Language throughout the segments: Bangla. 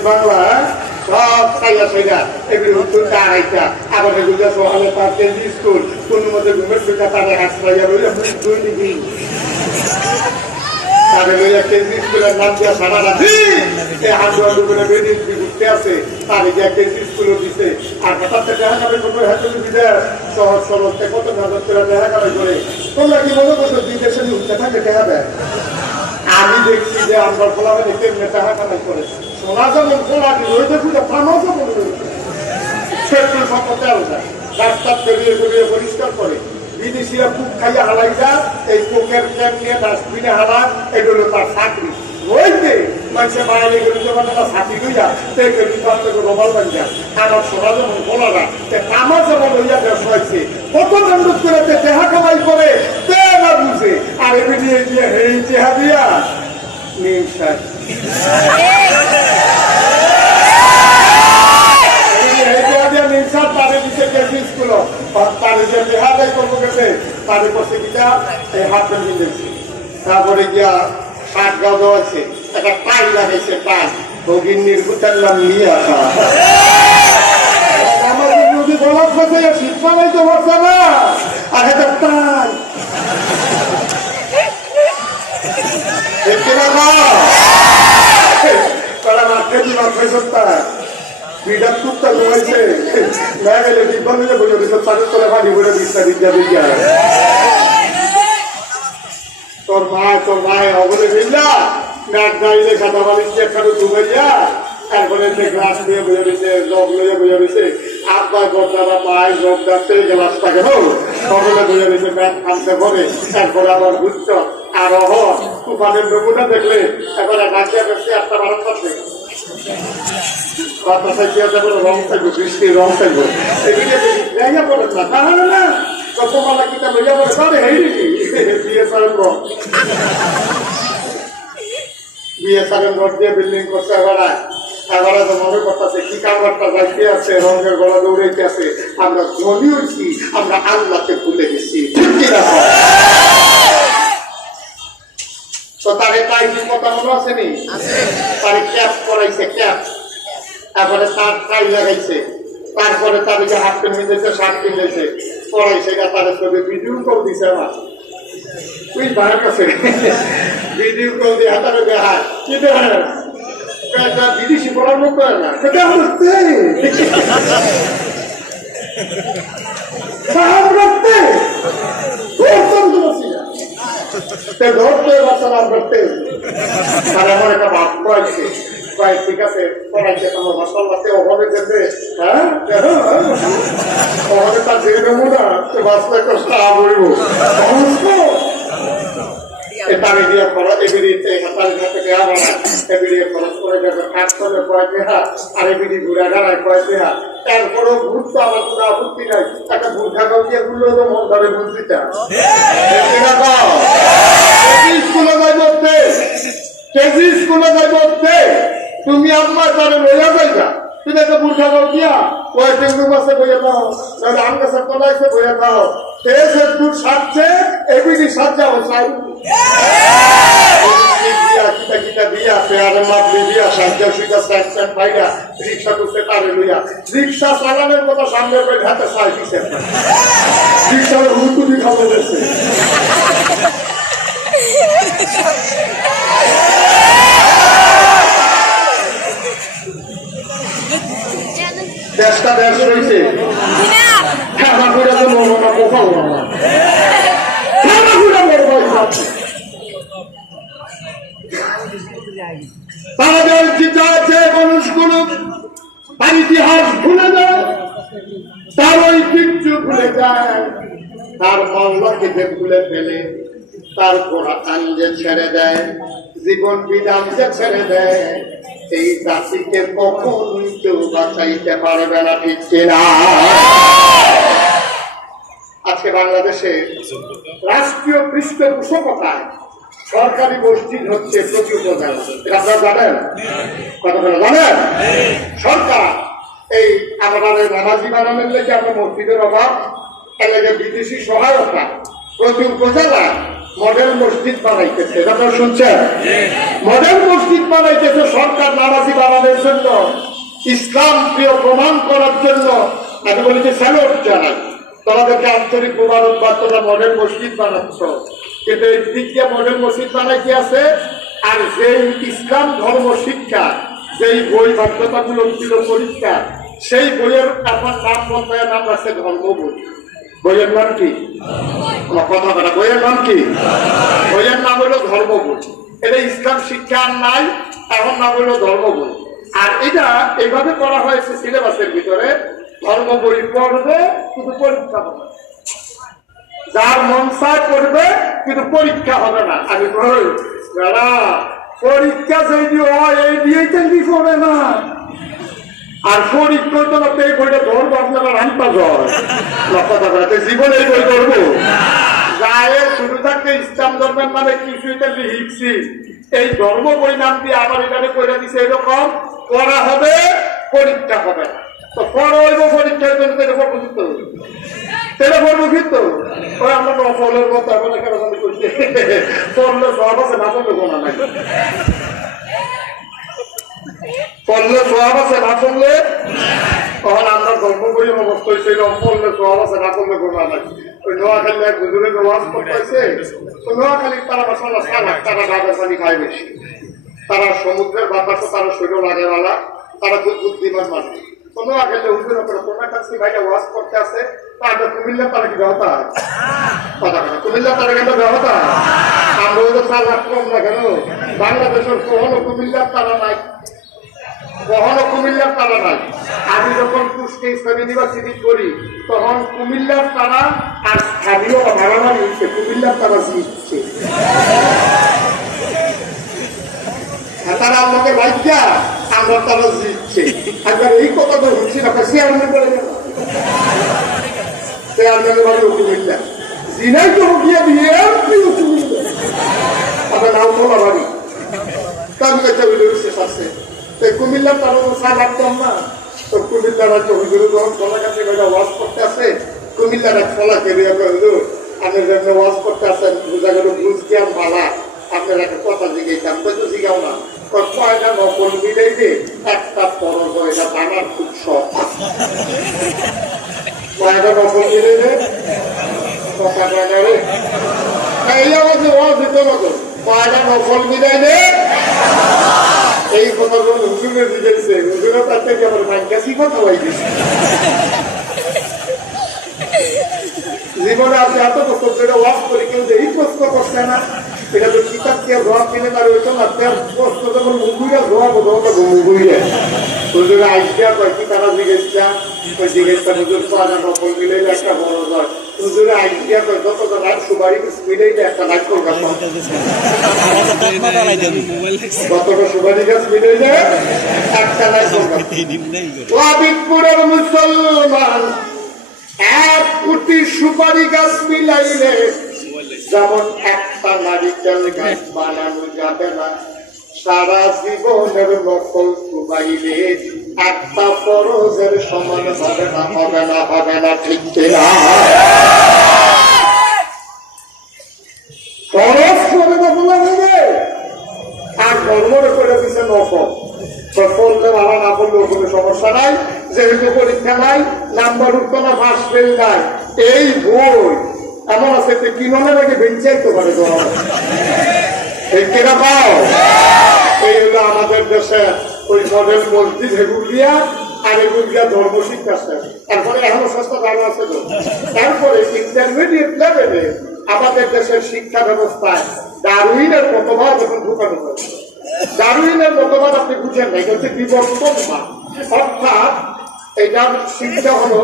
ইংরেজি বাংলা সব খাইয়া খাইয়া এগুলো উত্তর দাঁড়াইতা আবার এগুলো সকালে তার কেজি স্কুল কোন মধ্যে ঘুমের সুখা তাদের হাত পাইয়া রইয়া দুই ডিগ্রি তাদের লইয়া কেজি স্কুলের নাম দিয়া সারা রাখি এই হাঁটু হাঁটু করে বেরিয়ে ঘুরতে আছে তার গিয়া কেজি স্কুলও দিছে আর হঠাৎ দেখা যাবে কোনো হাতে বিদেশ সহজ সরলতে কত নজর করে দেখা যাবে করে তোমরা কি মনে করছো দুই দেশে উঠতে থাকে দেখা দেয় আমি দেখছি যে আমরা খোলা হয়ে কেমনে টাকা কামাই করে সোনা যেমন খোলা দিল ওই দেখুন থামাও যেমন পেট্রোল পাম্প তেল যায় রাস্তা বেরিয়ে বেরিয়ে পরিষ্কার করে বিদেশিরা কুক খাইয়া হালাই যা এই কুকের ক্যান নিয়ে ডাস্টবিনে হালা এগুলো তার চাকরি ওইতে মানুষের বাইরে গেলে যখন একটা ছাতি লইয়া সেই রোমাল বান যা আমার সোনা যেমন খোলা না আমার যেমন লইয়া দেশ হয়েছে কত দণ্ড করে দেহা কামাই করে না বুঝে আর এমনি দিয়ে এই চেহা দিয়া নিমসার নিমসার তারে দিচ্ছে কেজি স্কুল তারে যে দেহা দেয় করবো গেছে তারে বসে গিয়া এই হাত বেঁধে দিয়েছে তারপরে গিয়া শাক গাছ আছে একটা টাই লাগাইছে টাই ভগিন নির্ভুতার নাম নিয়ে আসা আমাদের নদী গলাপ হচ্ছে শীত পালাইতে পারছে না আর একটা টাই তোর মায় অবলে মিল্লা নাক গাইলে খাতা বালিশ একখানে ডুবাইয়া তারপরে গ্লাস নিয়ে বুঝে দিচ্ছে জগ লইয়া বুঝে দিচ্ছে আব্বা গর্দারা মায় জগ গাছতে গ্লাসটাকে হোক সকলে বুঝে দিচ্ছে ব্যাগ থামতে পরে তারপরে আবার বুঝছ আর তুফানের নমুনা দেখলে এবারে গাছিয়া বেশি একটা বারণ করছে রং থাকবো বৃষ্টির রং থাকবো এদিকে পড়েন না তাহলে না কতমালা কিতা লইয়া পড়ে তাহলে হেইনি বিয়ে সারেন রং বিয়ে সারেন রং দিয়ে বিল্ডিং করছে এবারে এবারে তো মনে করতেছে কি কামড়টা যাইতে আছে রঙের গলা দৌড়াইতে আছে আমরা ধনী হয়েছি আমরা আল্লাহকে ভুলে গেছি ঠিক কিনা তো তারে তাই কথা মনে আছে নি তারে ক্যাপ করাইছে ক্যাপ তারপরে তার টাই লাগাইছে তারপরে তার যে হাফ প্যান্ট মিলেছে শার্ট কিনলেছে পড়াইছে তাদের ছবি ভিডিও কল দিছে আমার তুই বাহার কাছে ভিডিও কল দিয়ে হাতারে দেখায় কি দেখায় একটা বিদেশি পড়ার মতো হয় না সেটা হচ্ছে ধরতে বাচ্চারা ধরতে আর এমন একটা ভাব পাইছে ঠিক আছে পড়াইছে তোমার মশাল বাচ্চা ওভাবে দেবে হ্যাঁ ওভাবে তার জেনে দেবো না তো বাচ্চা একটা সাহা বলবো তারে দিয়ে খরচ এবিডিতে তার থেকে আবার এবিডিয়ে খরচ করে যাবে কাজ করলে কয়েক হাত আর এবিডি ঘুরে দাঁড়ায় কয়েক হাত এরপরেও ঘুরতো আমার কোনো আপত্তি নাই একটা বুঝা গাও দিয়ে ঘুরলে তো মন ধরে বুঝতে স্কুলে যাই বলতে কেজি স্কুলে যাই বলতে তুমি আমার তারে লইয়া যাইবা তুমি একটা বুঝা গাও দিয়া কয়েক টেঙ্গু মাসে বইয়া দাও নাহলে আম গাছের তলাইছে বইয়া দাও দেশের দূর সাজছে এবিডি সাজা ও চাই রিক্সা চালানোর কথা সামনে হাতে চাই দিচ্ছে রিক্সার হুতুটি খাবো গেছে দেশটা দেশ রয়েছে আমার ঘুরে তো মরবো না কোথাও তাদের যেটা আছে মানুষগুলো তার ইতিহাস ভুলে যায় তার ঐতিহ্য ভুলে যায় তার মাওলাকে যে ভুলে ফেলে তার কোরআন যে ছেড়ে দেয় জীবন বিধান যে ছেড়ে দেয় এই জাতিকে কখনোই কেউ বাঁচাইতে পারবে না ঠিক কিনা আজকে বাংলাদেশে রাষ্ট্রীয় পৃষ্ঠপোষকতায় সরকারি মসজিদ হচ্ছে প্রতি উপজেলা আপনারা জানেন কথাগুলো জানেন সরকার এই আমাদের নামাজি বানানোর লেগে আমরা মসজিদের অভাব এলাকায় বিদেশি সহায়তা প্রতি উপজেলায় মডেল মসজিদ বানাইতেছে, এটা আপনারা শুনছেন? মডেল মসজিদ বানাইতেছে সরকার নারাজি বানানোর জন্য, ইসলাম প্রিয় প্রমাণ করার জন্য। আমি বলি যে স্যালুট জানাই, তোমাদেরকে আন্তরিক মুবারকবাদ, তোমরা মডেল মসজিদ বানাচ্ছ। কিন্তু এই দিক দিয়ে মডেল মসজিদ বানাই কি আছে? আর যেই ইসলাম ধর্ম শিক্ষা, যেই বই বাধ্যতামূলক ছিল পরীক্ষা, সেই বইয়ের আপনার নাম বদলায় নাম রাখছে ধর্ম বই। বইয়ের নাম কি? কথা বলা, বইয়ের নাম কি? বইয়ের নাম হলো ধর্ম বই। এটা ইসলাম শিক্ষা আর নাই, এখন নাম হলো ধর্ম বই। আর এটা এইভাবে করা হয়েছে সিলেবাসের ভিতরে, ধর্ম বই পড়বে কিন্তু পরীক্ষা হবে, যার মন চায় পড়বে কিন্তু পরীক্ষা হবে না। আমি বলি দাদা, পরীক্ষা যদি হয় এই দিয়ে চাকরি করে না, আর পরীক্ষা তো এই বইটা ধরবো আপনারা রান্তা হয় কথা বলতে, জীবনে এই বই ধরবো যায় শুরু থাকতে ইসলাম ধর্মের মানে কিছু এটা লিখছি, এই ধর্ম বই নাম দিয়ে আবার এখানে করে দিছে, এরকম করা হবে, পরীক্ষা হবে না। তো পর হইব পরীক্ষার জন্য এটা উপযুক্ত হবে, এটা উপযুক্ত ওই আমরা নফলের মতো এখন এখানে করছি, পড়লে সব আছে, না পড়লে গোনা নাই, পড়লে সব আছে, না পড়লে তখন আমরা ধর্ম বইয়ের অবস্থা হয়েছে, পড়লে সব আছে, না পড়লে গোনা নাই। ওই নোয়াখালী এক হুজুরে ওয়াজ করতে হয়েছে, তো নোয়াখালী তারা মাসাল্লাহ সারা তারা ডাবের পানি খায় বেশি, তারা সমুদ্রের বাতাসও তারা শরীর লাগেওয়ালা, তারা খুব বুদ্ধিমান মানুষ। তো নোয়াখালী হুজুর কোনা কাছে ভাইটা ওয়াজ করতে আছে, তারা কুমিল্লা তারা কি ব্যবতা কথা কথা কুমিল্লা তারা কেন ব্যবতা, আমরা ওই তো 4 লাখ কম না কেন, বাংলাদেশের কখনো কুমিল্লার তারা নাই, কখনো কুমিল্লার তারা নাই। আমি যখন কুষ্টি ইসলামী ইউনিভার্সিটি করি তখন কুমিল্লার তারা আর স্থানীয় মারামারি হচ্ছে, কুমিল্লার তারা জিতছে, তারা আমাকে ভাইয়া আমরা তারা জিতছে। একবার এই কথা তো হচ্ছি না, চেয়ারম্যান বলে গেল, চেয়ারম্যানের বাড়ি কুমিল্লা, জিনাই তো গিয়ে দিয়ে কুমিল্লা, আপনার নাম তোলা বাড়ি তার কাছে শেষ আছে। কুমিল্লার তারা তো চা লাগতাম না, তো কুমিল্লার একটা হুজুর যখন ফলা কাছে ওয়াজ করতে আসে, কুমিল্লার এক ফলা কেরিয়া হুজুর আপনার জন্য ওয়াজ করতে আসেন, বোঝা গেল বুঝ জ্ঞান মালা, আপনার একটা কথা জিজ্ঞাসা তো জিগাও না, কয়টা নকল মিলেই যে একটা ফরজ হয়, এটা বানার খুব শখ, কয়টা নকল মিলে যে কথা রে এই আওয়াজে ওয়াজ দিতে মতো, কয়টা নকল মিলাই রে এই কথা বলে হুজুরে বুঝেছে, হুজুরে তার থেকে আমার মাইকাশি কথা হয়েছে। জীবনে আপনি এত বছর ধরে ওয়াজ করি, কেউ যে এই প্রশ্ন করছে না, এটা তো কিতাব দিয়ে জবাব কিনে তার হইতো না, তার প্রশ্ন যখন মুগুইয়া জবাব হতো মুগুইয়া হুজুরে আইসিয়া কয় কি তারা জিজ্ঞেসা, ওই জিজ্ঞেসা হুজুর পানা নকল মিলাইলে একটা বড় হয়, হুজুরে আইসিয়া কয় যত সুবাড়ি মিলাইলে একটা নাটকল গাছ, কতটা সুবাড়ি গাছ মিলাইলে একটা নাটকল গাছ। ওয়াবিদপুরের মুসলমান 1 কোটি সুপারি গাছ মিলাইলে যেমন একটা নারিকেল গাছ বানানো যাবে না, সারা জীবনের নকল কুবাইলে একটা ফরজের সমান হবে না, হবে না, হবে না, ঠিক কিনা? ফরজ করে নকল হবে আর ধর্মরে করে দিচ্ছে নকল, ফলতে ভাড়া না করলেও কোনো সমস্যা নাই, যেহেতু পরীক্ষা নাই, নাম্বার উঠতো না, ফার্স্ট ফেল নাই, এই বই এমন আছে কিননে নাকি বেঞ্চাইতে পারে, এই কেনা পাও। এই হলো আমাদের দেশে ওই মডেল মসজিদ হেগুলিয়া আর এগুলিয়া ধর্ম শিক্ষা, তারপরে এখনো সস্তা দাঁড়ো আছে তো। তারপরে ইন্টারমিডিয়েট লেভেলে আমাদের দেশের শিক্ষা ব্যবস্থায় ডারউইনের মতবাদ যখন ঢুকানো হয়েছে, ডারউইনের মতবাদ আপনি বুঝেন না, এটা হচ্ছে বিবর্তনবাদ, অর্থাৎ এটার শিক্ষা হলো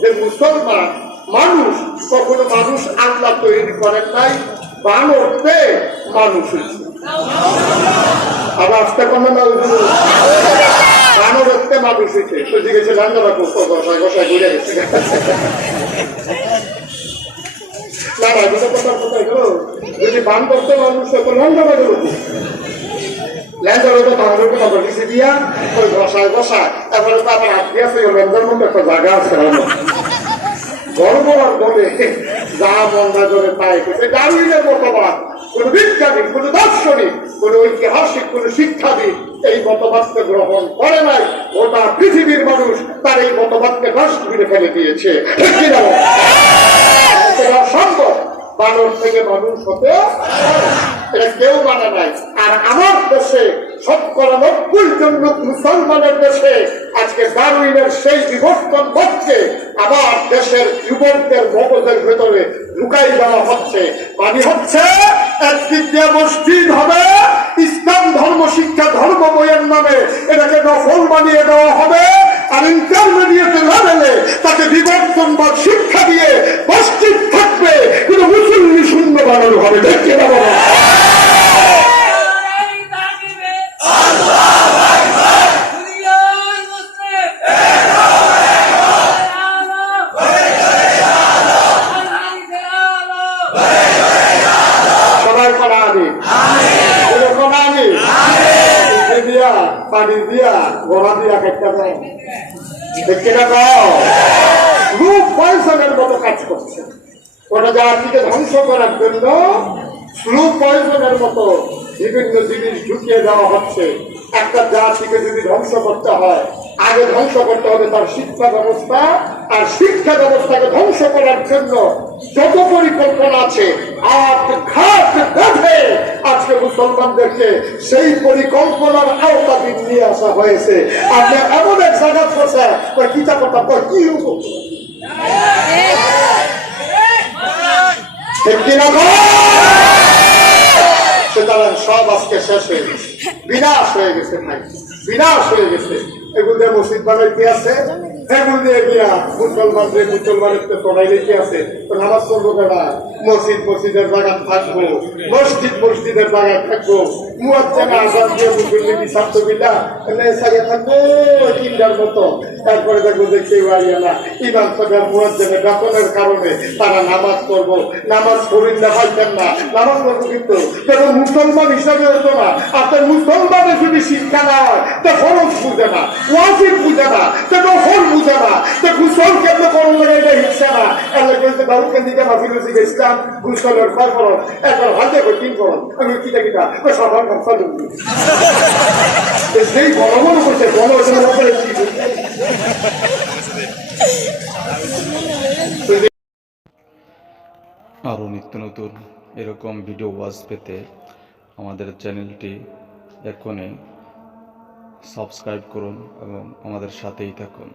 যে মুসলমান মানুষ কখনো মানুষ আল্লাহ তৈরি করেন নাই, বানরতে মানুষ হয়েছে। আবার আসতে কমে না, বানরতে মানুষ হয়েছে, তো জিজ্ঞেসে রান্না গোসায় গোসায় ঘুরে গেছে না না, দুটো কথার কোথায় গেল, যদি বান করতে মানুষ তো লন্ডনে গেল, ল্যান্ডার হতো বাংলাদেশকে কথা দিছে দিয়া ওই বসায় বসায়, তারপরে তো আমার হাত দিয়ে আছে লন্ডনের মধ্যে একটা জায়গা আছে, গর্ব আর বলে যা মন্দা করে তাই করছে। ডারউইনের মতবাদ কোন বিজ্ঞানী, কোন দার্শনিক, কোন ঐতিহাসিক, কোন শিক্ষাবিদ এই মতবাদকে গ্রহণ করে নাই। গোটা পৃথিবীর মানুষ তার এই মতবাদকে ডাস্টবিনে ফেলে দিয়েছে। ঠিক কিনা? এটা সম্ভব। বানর থেকে মানুষ হতে এটা কেউ মানে নাই। আর আমার দেশে 90% মুসলমানের দেশে আজকে ডারউইনের সেই বিবর্তন হচ্ছে আমার দেশের যুবকদের মগজের ভেতরে ঢুকাই দেওয়া হচ্ছে। মানে হচ্ছে একদিক দিয়ে মসজিদ হবে, ইসলাম ধর্ম শিক্ষা ধর্ম বইয়ের নামে এটাকে নফল বানিয়ে দেওয়া হবে, আর ইন্টারমিডিয়েট লেভেলে তাকে বিবর্তনবাদ শিক্ষা দিয়ে মসজিদ থাকবে কিন্তু মুসলিম শূন্য বানানো হবে। দেখতে পাবো না। পানি দিয়া গোড়া দিয়া একটা রূপ পয়সনের মতো কাজ করছে। ওটা জাতিকে ধ্বংস করার জন্য স্লো পয়সনের মতো বিভিন্ন জিনিস ঢুকিয়ে দেওয়া হচ্ছে। একটা জাতিকে যদি ধ্বংস করতে হয় আগে ধ্বংস করতে হবে তার শিক্ষা ব্যবস্থা, আর শিক্ষা ব্যবস্থাকে ধ্বংস করার জন্য যত পরিকল্পনা আছে ঘাট বেঁধে আজকে মুসলমানদেরকে সেই পরিকল্পনার আওতাধীন নিয়ে আসা হয়েছে। আপনি এমন এক জায়গা ফসে কিতা কথা কি সুতরাং সব আজকে শেষ হয়ে গেছে, বিনাশ হয়ে গেছে ভাই, বিনাশ হয়ে গেছে। এগুলো দিয়ে মসজিদ বানাইতে আছে, এগুলো দিয়ে গিয়া মুসলমানদের চড়াইলে কি আছে, নামাজ পড়বো কেনা, মসজিদ মসজিদের জায়গায় থাকবো, মসজিদ মসজিদের জায়গায় থাকবো, মুয়াজ্জিনা আযান দিয়ে মুসল্লি ছাত্রবিলা সাথে থাকবো 3টার মতো। তারপরে দেখবো যে কেউ আইয়া না, ইমাম সাহেব মুয়াজ্জিনের বেতনের কারণে তারা নামাজ পড়বো, নামাজ পড়েন না পাইতেন না, নামাজ পড়বো কিন্তু দেখো মুসলমান হিসাবে হতো না। আপনার মুসলমানের যদি শিক্ষা না হয় তা ফরজ বুঝে না, ওয়াজিব বুঝে না, তা নফল বুঝে না, তা গুসল কেমন করো লাগে এটা হিসা না। এলে বলতে বাবুকে দিকে মাফি রয়েছে ইসলাম গুসলের 6 ফরজ, একবার হাতে 3 ফরজ। আমি কিটা কিটা সবার কথা সেই বড় বড় করছে বড় আরও নিত্য নতুন এরকম ভিডিও ওয়াজ পেতে আমাদের চ্যানেলটি এখনই সাবস্ক্রাইব করুন এবং আমাদের সাথেই থাকুন।